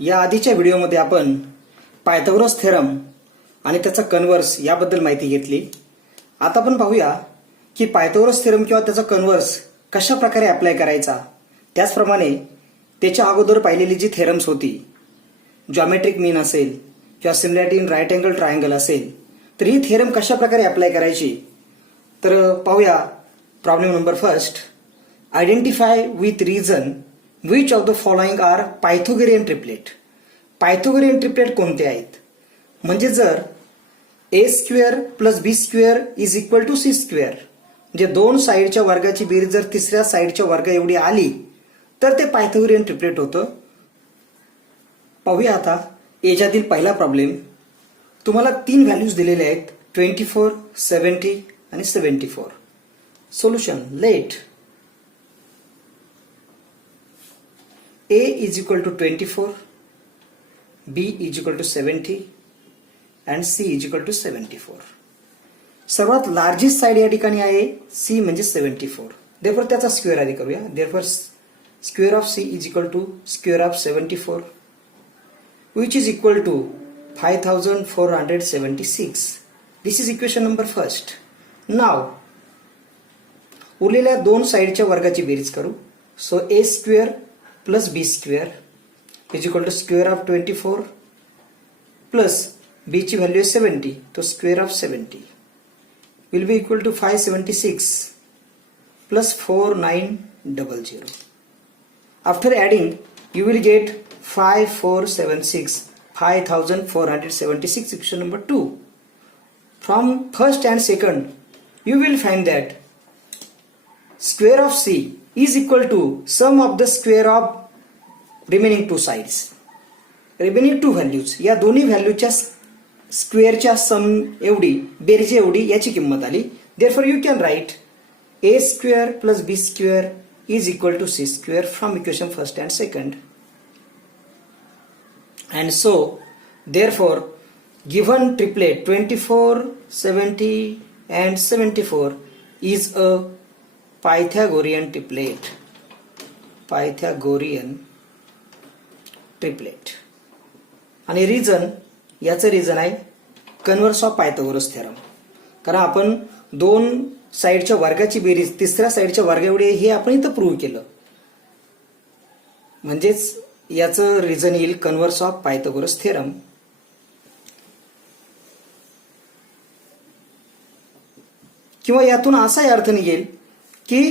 या आधीच्या व्हिडिओमध्ये आपण पायथागोरस थेरम आणि त्याचा कन्वर्स याबद्दल माहिती घेतली. आता आपण पाहूया की पायथागोरस थेरम किंवा त्याचा कन्वर्स कशा प्रकारे अप्लाय करायचा. त्याचप्रमाणे त्याच्या अगोदर पाहिलेली जी थेरम्स होती, जॉमेट्रिक मीन असेल किंवा similarity in right angle triangle असेल, तर ही थेरम कशा प्रकारे अप्लाय करायची. तर पाहूया problem number first. Identify with reason which of the following are Pythagorean triplet. Pythagorean triplet कोणते आहेत? म्हणजे जर A square plus B square is equal to C square, म्हणजे दोन साईडच्या वर्गाची बेरीज जर तिसऱ्या साईडच्या वर्ग एवढी आली तर ते पायथागोरियन ट्रिपलेट होतं. पाहूया आता याच्यातील पहिला प्रॉब्लेम. तुम्हाला 3 व्हॅल्यूज दिलेले आहेत, 24, 70 आणि 74. Solution. Let A is equal to 24, B is equal to 70 and C is equal to 74. सर्वात लार्जेस्ट साइड या ठिकाणी आहे C म्हणजे 74. देरफॉर त्याचा स्क्वेअर आधी करूया. Therefore square of C is equal to square of 74 which is equal to 5476. This is equation number first. Now उरलेल्या दोन साइडच्या वर्गाची बेरीज करू. So A square plus b square is equal to square of 24 plus b ची value 70, तो square of 70 will be equal to 576 plus 4900. After adding you will get 5476 equation number 2. From first and second you will find that square of c is equal to sum of the square of remaining two sides. Remaining two values, या दोन्ही व्हॅल्यूच्या स्क्वेअरच्या सम एवढी, बेरजे एवढी याची किंमत आली. Therefore you can write a square plus b square is equal to c square from equation first and second. And so therefore given triplet 24, 70 and 74 is a Pythagorean triplet. Pythagorean triplet. आणि reason, याचं reason आहे converse of Pythagoras theorem. कारण आपण दोन साइडच्या वर्गाची बेरीज तिसऱ्या साइडच्या वर्गा एवढी हे आपण इथं प्रूव्ह केलं. म्हणजेच याचं रिझन येईल कन्वर्स ऑफ पायथागोरस थेरम. किंवा यातून असाही अर्थ निघेल की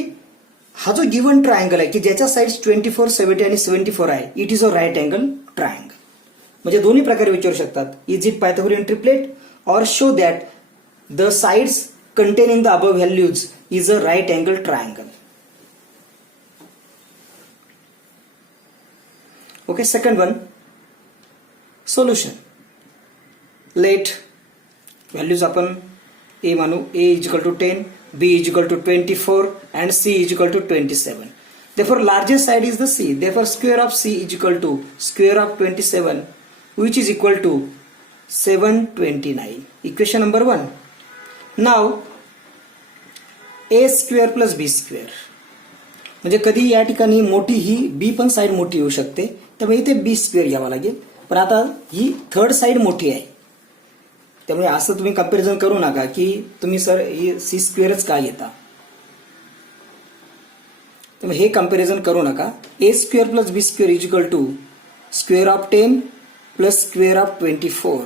हा जो गिव्हन ट्रायंगल आहे की ज्याच्या साइड्स 24, 70 आणि 74 आहे, it is a right angle triangle. म्हणजे दोन्ही प्रकारे विचारू शकतात. Is it Pythagorean triplet or show that the sides containing the above values is a right angle triangle. Okay. Second one. Solution. Let values आपण A मानू. A is equal to 10, B is equal to 24 and C is equal to 27. Therefore largest side is the C. Therefore square of C is equal to square of 27 which is equal to 729. Equation number 1. Now A square plus B square. म्हणजे कधी या ठिकाणी मोठी ही B पण side मोठी होऊ शकते, त्यामुळे इथे B स्क्वेअर घ्यावा लागेल. पण आता ही थर्ड साइड मोठी आहे, त्यामुळे असं तुम्ही कंपॅरिझन करू नका की तुम्ही सर सी स्क्वेअरच का घेता. त्यामुळे हे कंपॅरिझन करू नका. A square plus B square is equal to square of 10 plus square of 24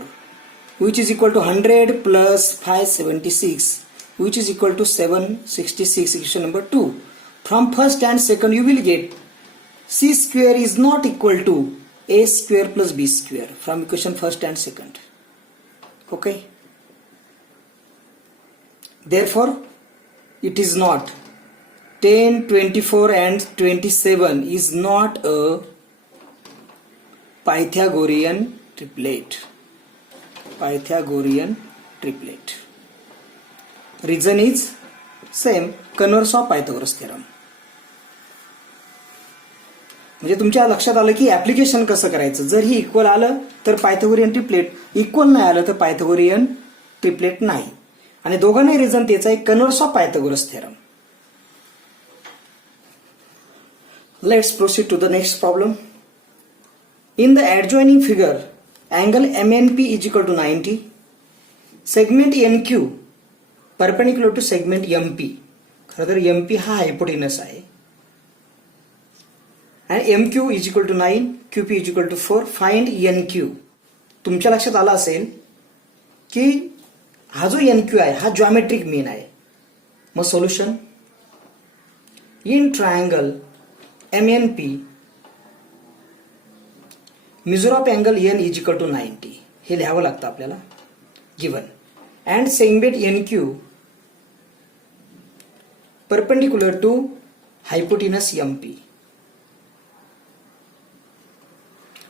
which is equal to 100 plus 576 which is equal to 766. Equation number 2. From first and second you will get C square is not equal to A square plus B square from equation first and second. Okay. Therefore, it is not 10, 24 and 27 is not a Pythagorean triplet. Pythagorean triplet. Reason is same, converse of Pythagoras theorem. म्हणजे तुमच्या लक्षात आलं की application कसं करायचं. जर ही equal आलं तर पायथागोरियन ट्रिपलेट, इक्वल नाही आलं तर पायथागोरियन ट्रिपलेट नाही. आणि दोघांनाही रिझन तेच आहे, converse of Pythagoras theorem. Let's proceed to the next problem. In the adjoining figure, angle MNP is equal to 90. Segment NQ perpendicular to segment MP. खरं तर MP हा हायपोटेनस आहे. And MQ is equal to 9, QP is equal to 4. Find NQ. तुमच्या लक्षात आलं असेल की हा जो NQ आहे हा जॉमेट्रिक मीन आहे. मग solution in triangle MNP measure of angle N is equal to 90 हे लिहावं लागतं आपल्याला given and segment NQ perpendicular to hypotenuse MP.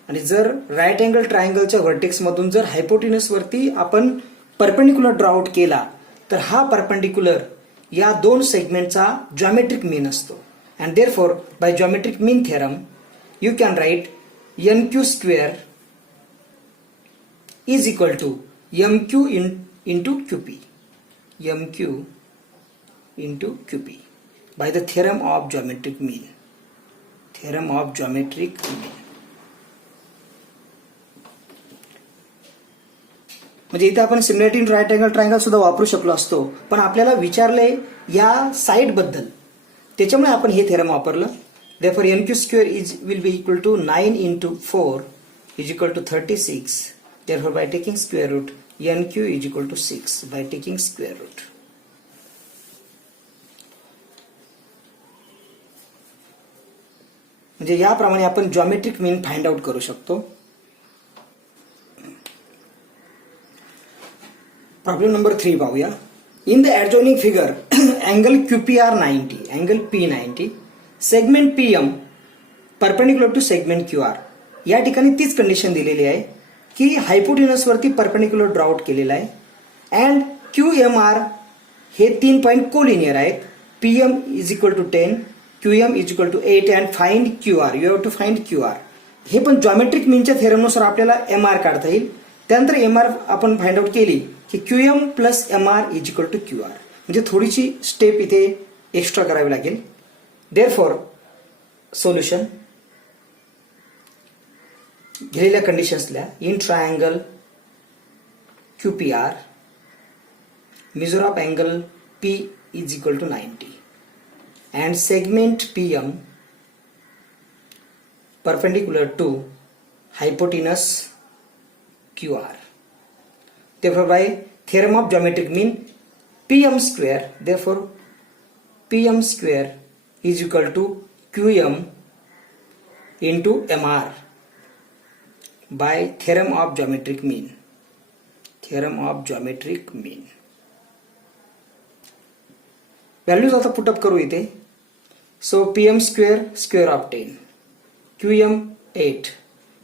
आणि जर राईट अँगल ट्रायंगलच्या व्हर्टेक्स मधून जर हायपोटेनस वरती आपण परपेंडिक्युलर ड्रॉ आउट केला तर हा परपेंडिक्युलर या दोन सेगमेंटचा जॉमेट्रिक मीन असतो. And therefore by geometric mean theorem you can write NQ square is equal to MQ into QP. MQ into QP by the theorem of geometric mean. Theorem of geometric mean. म्हणजे इथे आपण simulate in right angle triangle सुद्धा वापरू शकलो असतो, पण आपल्याला विचारले या साइड बद्दल, त्याच्यामुळे आपण हे थेरम वापरलं. Therefore, NQ square will be equal to 9 into 4 is equal to 36. Therefore, by taking square root, NQ is equal to 6 by taking square root. म्हणजे याप्रमाणे आपण जॉमेट्रिक मीन फाइंड आउट करू शकतो. प्रॉब्लेम नंबर 3 पाहूया. In the adjoining figure angle QPR 90, angle P 90. Segment PM perpendicular to segment QR. या ठिकाणी तीच condition दिलेली आहे की हायपोटेनस वरती परपेंडिक्युलर ड्रॉ आउट केलेला आहे. अँड QMR हे 3 पॉइंट कोलिनियर आहेत. PM is equal to 10, QM is equal to 8 and find QR. You have to find QR. हे पण जॉमेट्रिक मीनच्या थेरमनुसार आपल्याला MR काढता येईल. त्यानंतर MR आपण फाइंड आउट केली की QM plus MR is equal to QR. म्हणजे थोडीशी स्टेप इथे एक्स्ट्रा करावी लागेल. Therefore, solution दिलेल्या कंडिशन्सला in triangle QPR measure of angle P is equal to 90 and segment PM perpendicular to hypotenuse QR. Therefore, by theorem of geometric mean PM square, therefore PM square is equal to QM into MR by theorem of geometric mean. Theorem of geometric mean. Values आता put up करू इथे. So PM square of 10, QM 8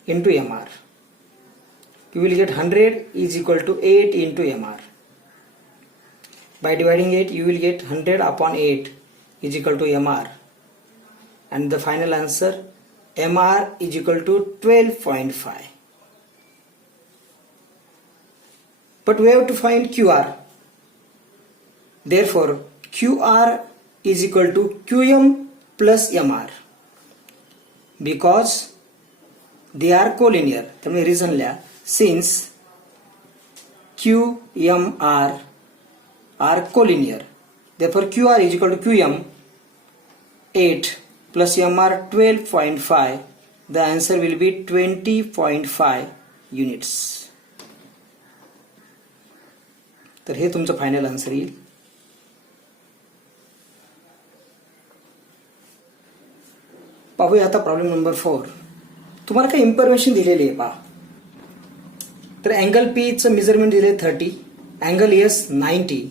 into MR. You will get 100 is equal to 8 into MR. By dividing 8, you will get 100 upon 8 is equal to MR, and the final answer MR is equal to 12.5. But we have to find QR. Therefore, QR is equal to QM plus MR because they are collinear. त्यामुळे reason लिहा, since QMR are collinear. Therefore, QR is equal to QM 8 plus MR 12.5. The answer will be 20.5 units. तर हे तुमचं final answer येईल. पाहूया आता problem number 4. तुम्हाला काही इन्फॉर्मेशन दिलेली आहे पहा. तर अँगल P चं मेजरमेंट दिले 30, अँगल S 90,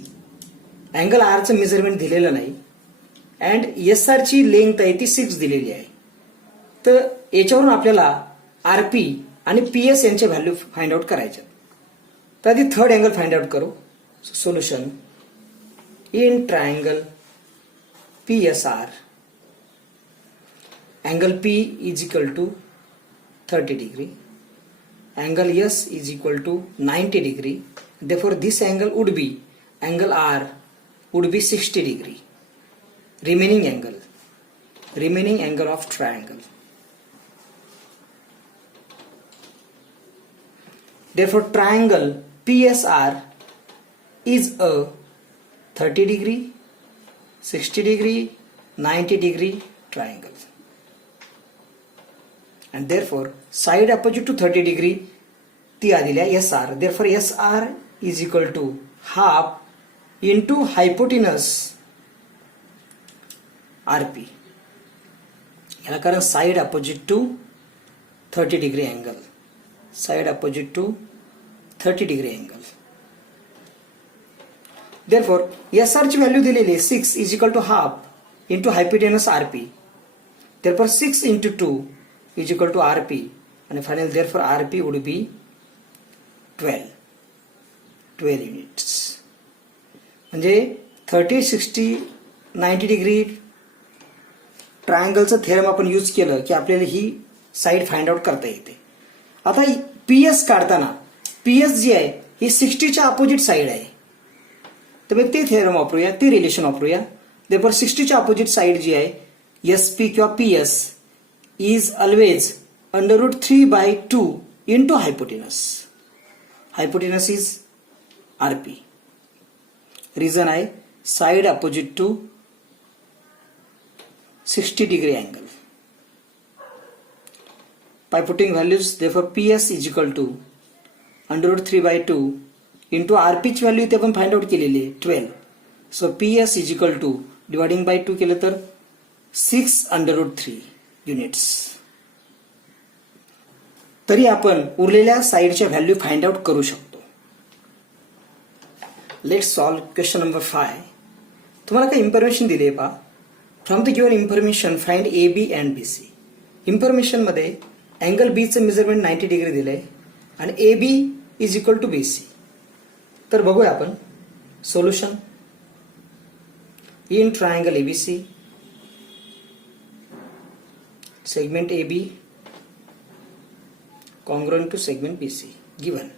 अँगल R चं मेजरमेंट दिलेलं नाही, अँड SR ची लेंथ आहे ती 6 दिलेली आहे. तर याच्यावरून आपल्याला RP आणि PS यांचे व्हॅल्यू फाइंड आउट करायचे. तर आधी थर्ड अँगल फाइंड आउट करू. Solution in triangle PSR angle P is equal to 30 degree, angle S is equal to 90 degree. Therefore, this angle would be angle R would be 60 degree. Remaining angle of triangle. Therefore triangle PSR is a 30 degree, 60 degree, 90 degree triangle. And therefore side opposite to 30 degree ती आलेली आहे SR. Therefore SR is equal to half into hypotenuse RP. याला कारण side opposite to 30 degree angle, side opposite to 30 degree angle. Therefore SR ची value दिलेली आहे 6 is equal to half into hypotenuse RP. Therefore 6 into 2 is equal to RP, and finally therefore RP would be 12 units. म्हणजे 30, 60, 90 degree ट्रायंगलचं theorem आपण use केलं की आपल्याला ही side find out करता येते. आता PS काढताना PS जी आहे ही 60च्या अपोजिट साईड आहे, तर मग ते थेरम वापरूया, ते रिलेशन वापरूया. देरफॉर 60च्या अपोजिट साईड जी आहे SP किंवा PS is always √3/2 into hypotenuse. Hypotenuse is RP. Reason आहे side opposite to 60 degree angle. By putting values, therefore PS is equal to √3/2 into RP ची व्हॅल्यू इथे आपण फाइंड आउट केलेली आहे 12. So PS is equal to dividing by 2 केलं तर 6√3 units. तरी आपण उरलेल्या साइडच्या व्हॅल्यू फाइंड आउट करू शकतो. Let's solve question number 5. तुम्हाला काही इन्फॉर्मेशन दिली आहे पहा. From the given information find AB and BC. Information मध्ये अँगल B चं मेजरमेंट 90 डिग्री दिलंय आणि AB is equal to BC. तर बघूया आपण solution. In triangle ABC segment AB congruent to segment BC given.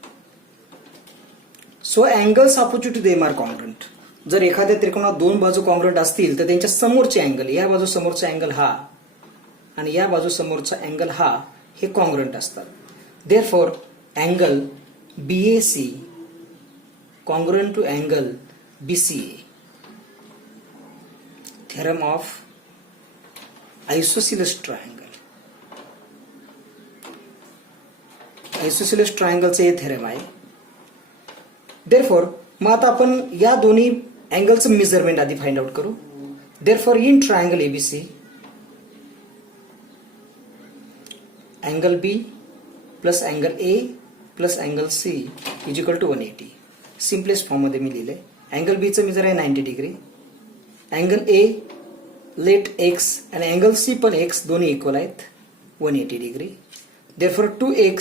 So angles opposite to them are congruent. जर एखाद्या त्रिकोणात दोन बाजू कॉन्ग्रुएंट असतील तर त्यांच्या समोरचे अँगल, या बाजू समोरचा अँगल हा आणि या बाजू समोरचा अँगल हा हे कॉन्ग्रुएंट असतात. Therefore angle BAC congruent to angle BCA. Theorem of isosceles triangle. Isosceles triangle चे हे थेरम आहे. Therefore मग आता आपण या दोन्ही अँगलचं मेजरमेंट आधी फाइंड आउट करू. Therefore in triangle ABC angle B plus angle A plus angle C is equal to 180. Simplest form मध्ये मी लिहिले. अँगल B चं मेजर आहे 90 degree, angle A let X आणि अँगल C पण X दोन्ही इक्वल आहेत 180 degree. Therefore 2X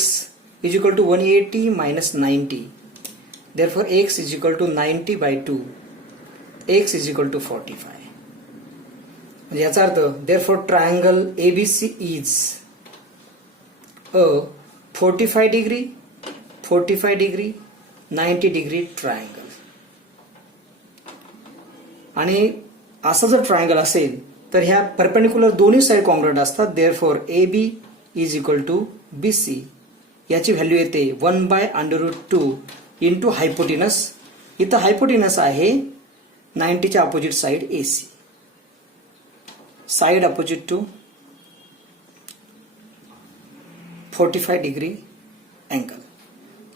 is equal to 180 minus 90. Therefore X is equal to 90/2. X is equal to 45. म्हणजे याचा अर्थ therefore triangle ABC is a 45 degree 45 degree 90 degree triangle. आणि असं जर ट्रायंगल असेल तर ह्या परपेंडिक्युलर दोन्ही साइड कॉन्ग्रुएंट असतात. Therefore AB is equal to BC. याची व्हॅल्यू येते 1/√2 इंटू हायपोटेनस. इथं हायपोटेनस आहे 90च्या opposite side AC, side opposite to 45 degree angle.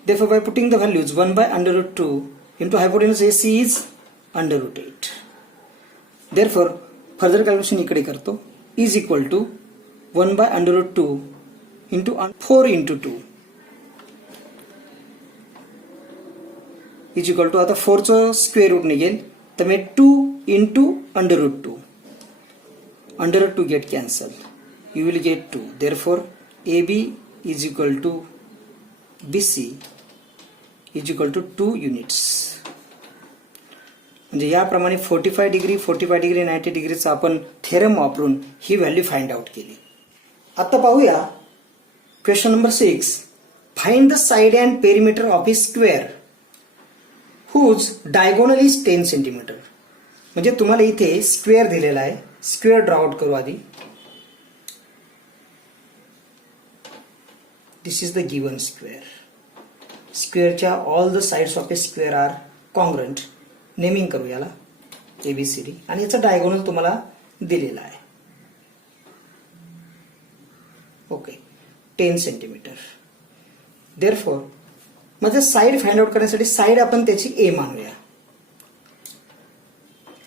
Therefore, by putting the values 1/√2 into hypotenuse AC is √8. Therefore, further calculation इकडे करतो is equal to 1/√2 into 4 into 2 is equal to, आता 4 चं square route निघेल तर मी 2 into √2. √2 get cancelled. You will get 2. Therefore, AB is equal to BC is equal to 2 units. म्हणजे याप्रमाणे 45 degree 90 डिग्रीचा आपण थेरम वापरून ही व्हॅल्यू फाइंड आउट केली. आता पाहूया question number 6. Find the side and perimeter of a square whose diagonal is 10 centimetre. म्हणजे तुम्हाला इथे स्क्वेअर दिलेला आहे. स्क्वेअर ड्रॉ आउट करू आधी. This is the given square. स्क्वेअरच्या all the sides of a square are congruent. Naming करू याला ABCD आणि याचा डायगोनल तुम्हाला दिलेला आहे. Okay, 10 centimetre. देअरफॉर म्हणजे साइड फाइंड आउट करण्यासाठी साइड आपण त्याची A मानूया.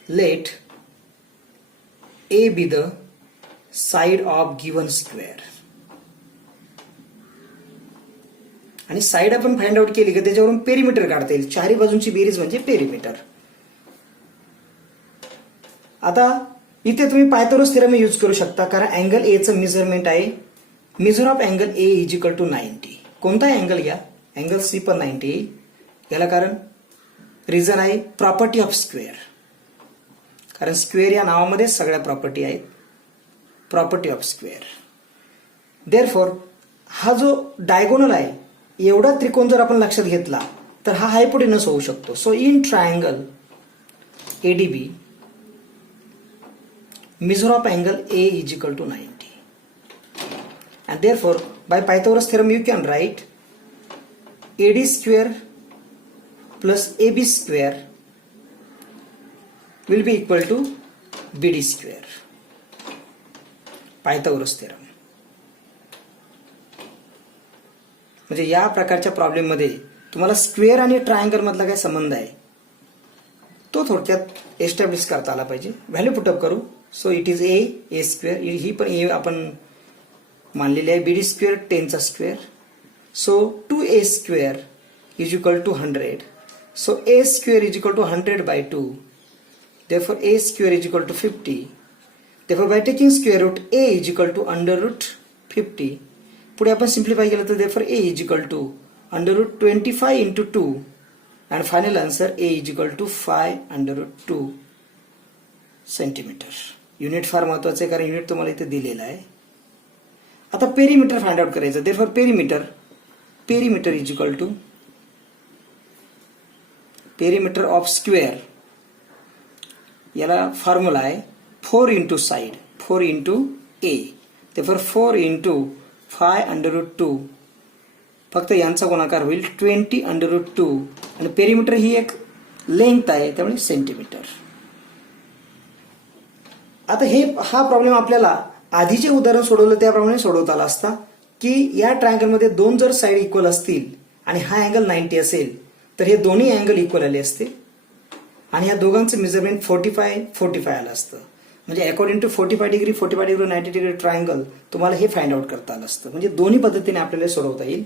Let A be the side of given square. आणि साइड आपण फाइंड आउट केली की त्याच्यावरून पेरिमीटर काढता येईल. चारही बाजूंची बेरीज म्हणजे पेरिमीटर. आता इथे तुम्ही पायथागोरस थेरम यूज करू शकता कारण अँगल A चं मेजरमेंट आहे. Measure of angle A is equal to 90. कोणताही अँगल घ्या, अँगल C पण 90 येईल. याला कारण रिझन आहे प्रॉपर्टी ऑफ स्क्वेअर. कारण स्क्वेअर या नावामध्ये सगळ्या प्रॉपर्टी आहेत. Property of square. देअरफॉर हा जो डायगोनल आहे एवढा त्रिकोण जर आपण लक्षात घेतला तर हा हायपोटेनस होऊ शकतो. So in triangle ADB measure of angle A is equal to 90. And therefore, by Pythagoras theorem, you can write AD square plus AB square will be equal to BD square. Pythagoras theorem. म्हणजे या प्रकारच्या problem मध्ये तुम्हाला square आणि triangle मधला काय संबंध आहे तो थोडक्यात एस्टॅब्लिश करता आला पाहिजे. व्हॅल्यू पुटअप करू. So it is A square. ही पण A आपण मानलेली आहे. BD स्क्वेअर 10 चा square. So 2A square is equal to 100. So A square is equal to 100 by 2. Therefore A square is equal to 50. Therefore by taking square root A is equal to under root 50. पुढे आपण simplify केलं तर therefore A is equal to under root 25 into 2 and final answer A is equal to 5 under root 2 centimetre. Unit फार महत्वाचं आहे कारण unit तुम्हाला इथे दिलेलं आहे. आता पेरिमीटर फाइंड आउट करायचं. therefore perimeter is equal to perimeter of square. याला फॉर्म्युला आहे 4 into side 4 into A. therefore 4 into 5 under root 2. फक्त यांचा गुणाकार होईल 20 अंडर रूट 2 आणि पेरिमीटर ही एक लेंथ आहे त्यामुळे सेंटीमीटर. आता हा प्रॉब्लेम आपल्याला आधीचे उदाहरण सोडवलं त्याप्रमाणे सोडवता आला असता की या ट्रायंगल मध्ये दोन जर साइड इक्वल असतील आणि हा अँगल 90 असेल तर हे दोन्ही अँगल इक्वल आले असते आणि या दोघांचं मेजरमेंट 45 आलं असतं. म्हणजे according to 45 degree 90 degree triangle तुम्हाला हे फाइंड आउट करता आलं असतं. म्हणजे दोन्ही पद्धतीने आपल्याला सोडवता येईल.